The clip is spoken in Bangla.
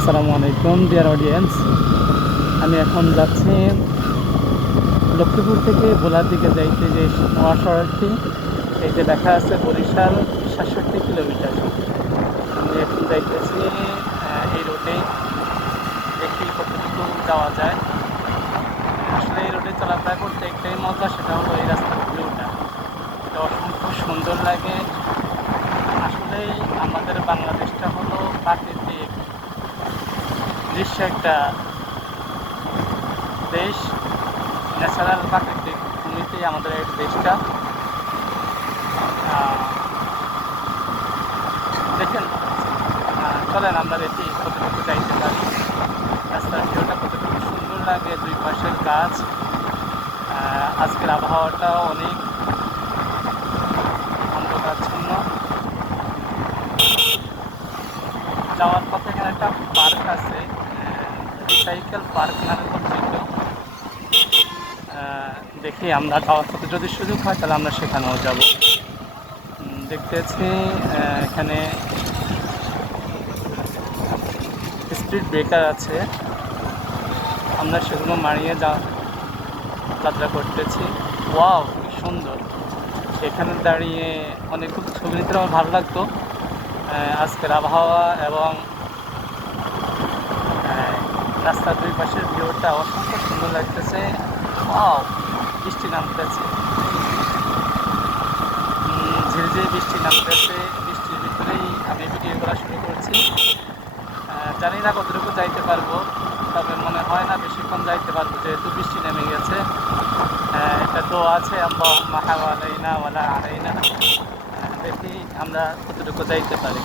আসসালামু আলাইকুম ডিয়ার অডিয়েন্স। আমি এখন যাচ্ছি লক্ষ্মীপুর থেকে ভোলার দিকে যাইতে যে মহাসড়কটি, এই যে দেখা আছে বরিশাল 67 কিলোমিটার। আমি এখন যাইতেছি এই রোডে, দেখি কতটুকু যাওয়া যায়। আসলে এই রোডে চলাফেরা করতে একটাই মজা, সেটা হলো এই রাস্তার ভিউটা। এটা অসংখ্য সুন্দর লাগে। আসলেই আমাদের বাংলাদেশটা হলো প্রাকৃতিক দৃশ্য একটা দেশ, ন্যাচারাল প্রাকৃতিক ভূমিতেই আমাদের এই দেশটা। দেখেন, চলেন আমরা দেখি কতটুকু যাইতে পারি। রাস্তার ভিউটা কতটুকু সুন্দর লাগে, দুই পাশের গাছ। আজকের আবহাওয়াটাও অনেক অন্ধকারাচ্ছন্ন। যাওয়ার পথে এখানে একটা পার্ক আছে, রিসাইকেল পার্ক নামে পরিচিত। দেখি আমরা যাওয়ার পথে যদি সুযোগ হয় তাহলে আমরা সেখানেও যাব। দেখতেছি এখানে স্পিড ব্রেকার আছে, আমরা সেগুলো মারিয়ে যাত্রা করতেছি। ওয়াও, কি সুন্দর! এখানে দাঁড়িয়ে অনেকগুলো ছবি নিতে আমার ভালো লাগতো। আজকের আবহাওয়া এবং রাস্তার দুই পাশের ভিউটা অসংখ্য সুন্দর লাগতেছে। ওয়াও, বৃষ্টি নামতেছে, ঝিরিঝিরি বৃষ্টি নামতেছে। বৃষ্টির ভিতরেই আমি ভিডিও করা শুরু করছি। জানি না কতটুকু যাইতে পারবো, তবে মনে হয় না বেশিক্ষণ যাইতে পারবো, যেহেতু বৃষ্টি নেমে গেছে। এটা তো আছে আল্লাহুম্মা হাওয়ালাইনা ওয়ালা আলাইনা। দেখি আমরা কতটুকু যাইতে পারি।